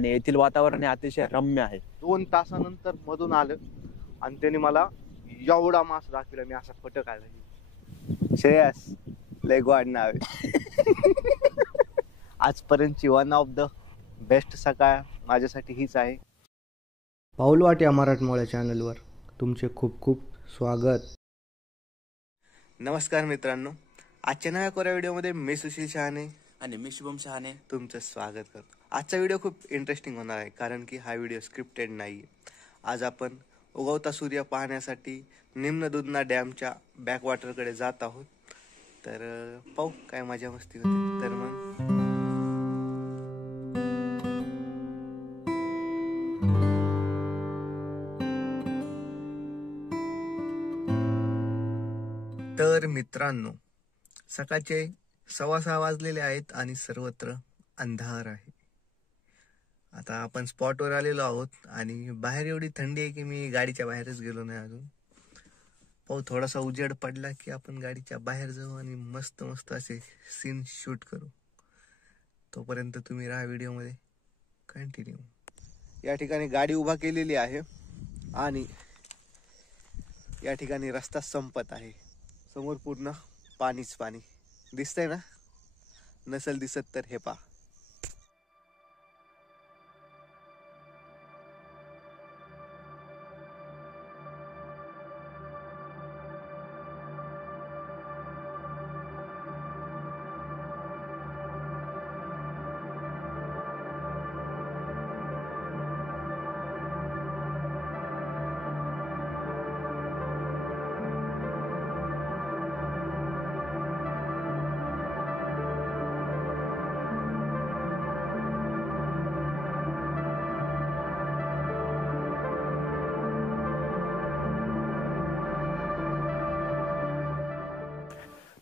आणि येथील वातावरण हे अतिशय रम्य आहे. 2 तासानंतर मधून आलं आणि त्याने मला एवढा मास दाखविला. मी असा फटक आला. श्रेयस लय गॉड नाव आजपर्यंतची वन ऑफ द बेस्ट सकाळ माझ्यासाठी हीच आहे. पाऊलवाट या मराठमोळ्या चॅनलवर तुमचे खूप खूप स्वागत. नमस्कार मित्रांनो, आजच्या नव्या कोऱ्या व्हिडिओमध्ये मी सुशील शहाणे आणि मी शुभम शहाणे तुमचं स्वागत करतो. आजचा व्हिडिओ खूप इंटरेस्टिंग होणार आहे, कारण की हा व्हिडिओ स्क्रिप्टेड नाही. आज आपण उगवता सूर्य पाहण्यासाठी निम्न दुधना डॅमच्या बॅकवॉटरकडे जात आहोत. तर पाहू काय मजा मस्ती होते. तर मग तर मित्रांनो, सकाळचे 6:15 वाजलेले आहेत आणि सर्वत्र अंधार आहे. आता आपण स्पॉटवर आलेलो आहोत आणि बाहेर एवढी थंडी आहे की मी गाडीच्या बाहेरच गेलो नाही अजून. पाहू, थोडासा उजेड पडला की आपण गाडीच्या बाहेर जाऊ आणि मस्त मस्त असे सीन शूट करू. तोपर्यंत तुम्ही राहा व्हिडिओमध्ये कंटिन्यू. या ठिकाणी गाडी उभा केलेली आहे आणि या ठिकाणी रस्ता संपत आहे. समोर पूर्ण पाणीच पाणी दिसतंय ना. नसेल दिसत तर हे पहा.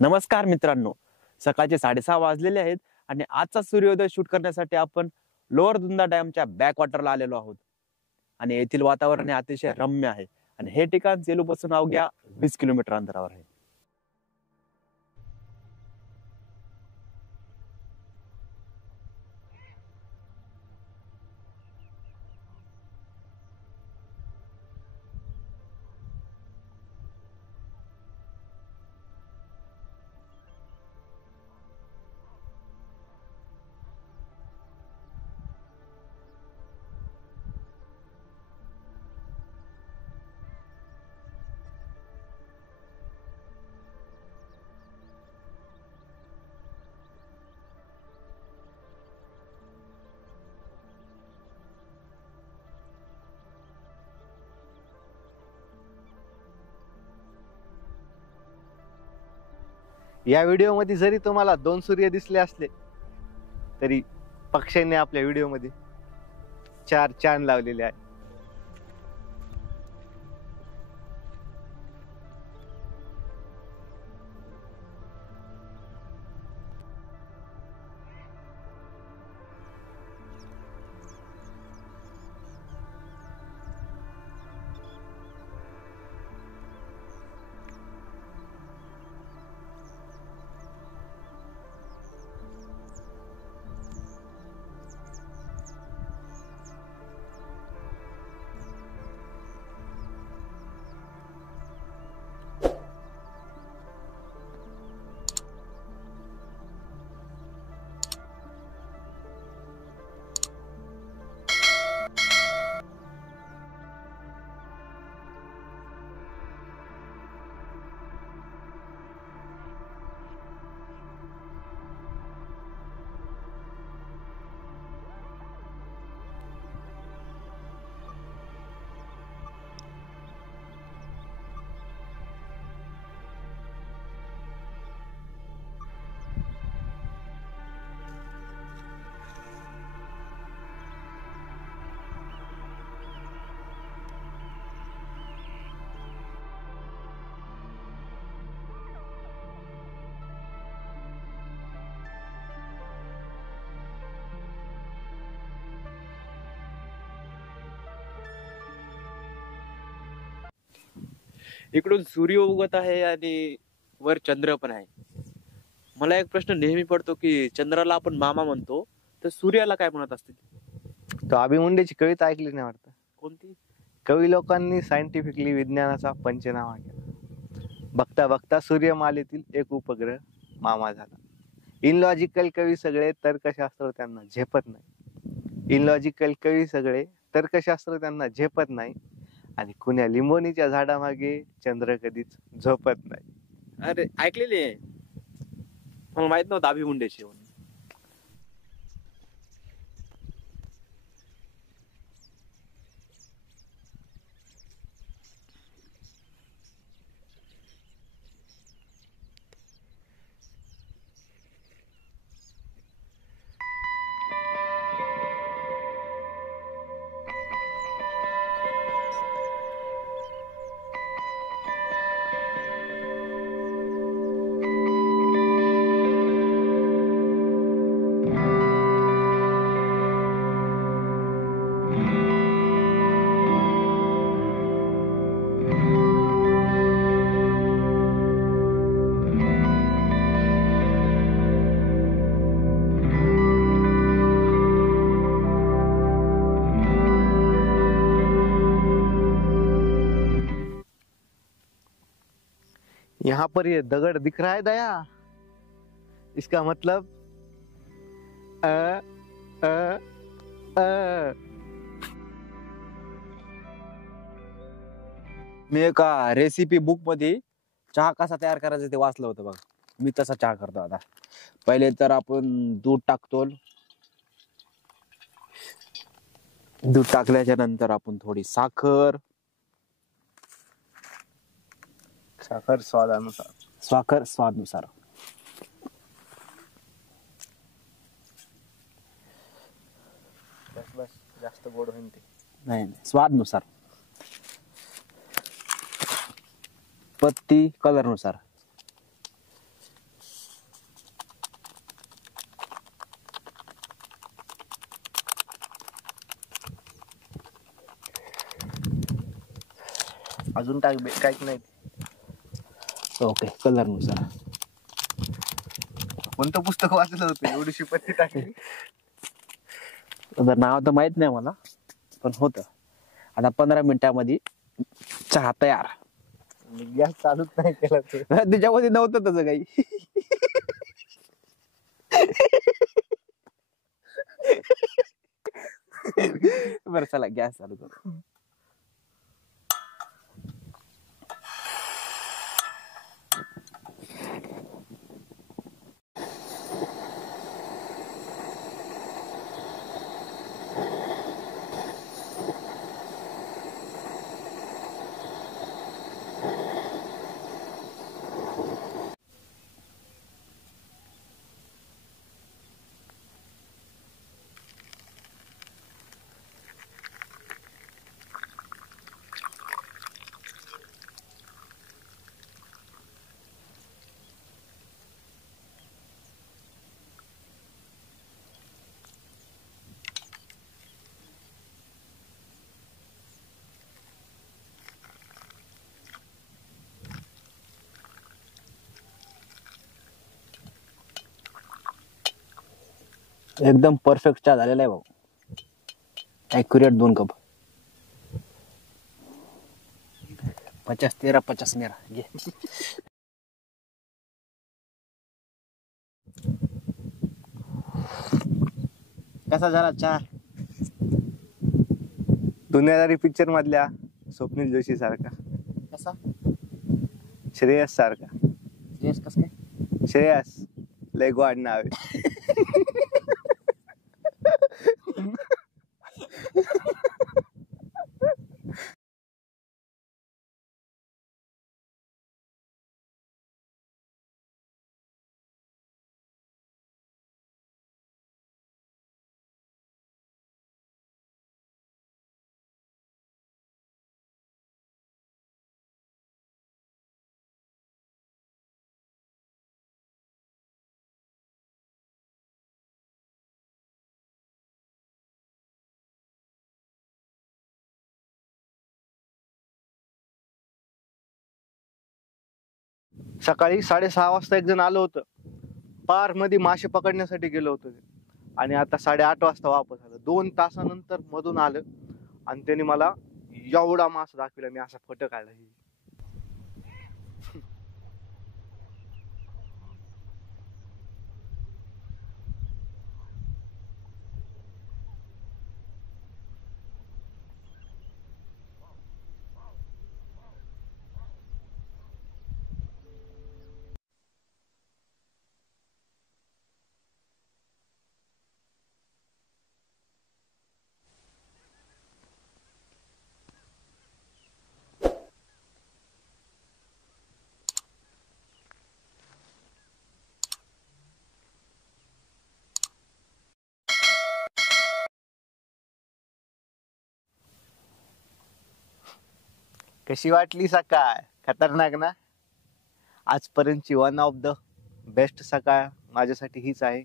नमस्कार मित्रांनो, सकाळचे 6:30 वाजलेले आहेत आणि आजचा सूर्योदय शूट करण्यासाठी आपण लोअर दुधना डॅमच्या बॅकवॉटरला आलेलो आहोत. आणि येथील वातावरण हे अतिशय रम्य आहे आणि हे ठिकाण सेलूपासून अवघ्या 20 किलोमीटर अंतरावर आहे. या व्हिडिओमध्ये जरी तुम्हाला 2 सूर्य दिसले असले तरी पक्ष्यांनी आपल्या व्हिडिओमध्ये 4 चांद लावलेले आहे. इकडून सूर्य उगत आहे आणि वर चंद्र पण आहे. मला एक प्रश्न नेहमी पडतो की चंद्राला आपण मामा म्हणतो, तर सूर्याला काय म्हणत असतील? तो अभि मुंडेची कविता ऐकली नाही वाटतं. कोणती? कवी लोकांनी सायंटिफिकली विज्ञानाचा पंचनामा केला. बघता बघता सूर्यमालेतील एक उपग्रह मामा झाला. इनलॉजिकल कवी सगळे तर्कशास्त्र त्यांना झेपत नाही. इनलॉजिकल कवी सगळे तर्कशास्त्र त्यांना झेपत नाही. आणि कुण्या लिंबोनीच्या झाडामागे चंद्र कधीच झोपत नाही. अरे ऐकलेली आहे, मला माहित नव्हतं अभि मुंडेची म्हणून. यहाँ पर ये दगड़ दिख रहा है दया, इसका मतलब अ अ अ. मी एका रेसिपी बुक मध्ये चहा कसा तयार करायचा ते वाचलं होतं बघ. मी तसा चहा करतो आता. पहिले तर आपण दूध टाकतो. दूध टाकल्याच्या नंतर आपण थोडी साखर स्वादानुसार बस जास्त गोड होईल ते. नाही स्वादनुसार. पत्ती कलर नुसार. अजून टाक काहीच नाही. ओके कलर नुसार. कोणतं पुस्तक वाचलं होतं एवढीशी पत्ती टाकली? आता नाव तर माहित नाही मला, पण होत. आता 15 मिनिटांमध्ये चहा तयार. गॅस चालूच नाही केला तू. त्याच्यामध्ये नव्हतं तसं काही. बरं चला गॅस चालू करू. एकदम परफेक्ट चहा झालेला आहे भाऊ. Accurate 2 cup. 50 13 50 मेरा घे. कसा झाला चहा? दुनियादारी पिक्चर मधल्या स्वप्नील जोशी सारखा. कसा? श्रेयस सारखा. टेस्ट कस काय? श्रेयस लय गोड नाव आहे. सकाळी 6:30 वाजता एक जण आलं होतं. पार मध्ये मासे पकडण्यासाठी गेलो होतो. आणि आता 8:30 वाजता वापस आलं. 2 तासानंतर मधून आलं आणि त्याने मला एवढा मासा दाखविला. मी असा फोटो काढला. कशी वाटली सकाळ? खतरनाक ना? आजपर्यंतची वन ऑफ द बेस्ट सकाळ माझ्यासाठी हीच आहे.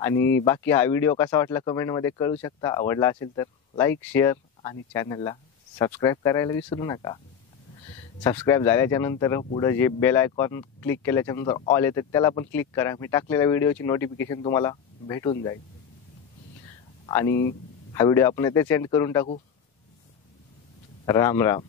आणि बाकी हा व्हिडिओ कसा वाटला कमेंटमध्ये कळू शकता. आवडला असेल तर लाईक, शेअर आणि चॅनलला सबस्क्राईब करायला विसरू नका. सबस्क्राईब झाल्याच्या नंतर पुढे जे बेल आयकॉन क्लिक केल्याच्या नंतर ऑल येते त्याला पण क्लिक करा. मी टाकलेल्या व्हिडिओची नोटिफिकेशन तुम्हाला भेटून जाईल. आणि हा व्हिडिओ आपण इथेच एंड करून टाकू. राम राम.